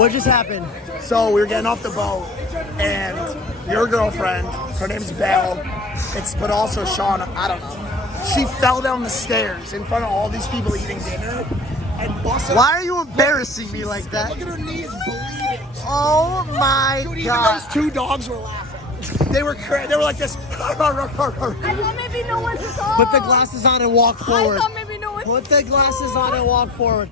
What just happened? So we were getting off the boat, and your girlfriend, her name's Belle, but also Shauna, I don't know. She fell down the stairs in front of all these people eating dinner and busted. Why are you embarrassing me like that? Look at her knees bleeding. Oh my Dude, even god. those two dogs were laughing. They were like this. I thought maybe no one saw. Put the glasses on and walk I forward. thought maybe no one Put the glasses on and walk forward.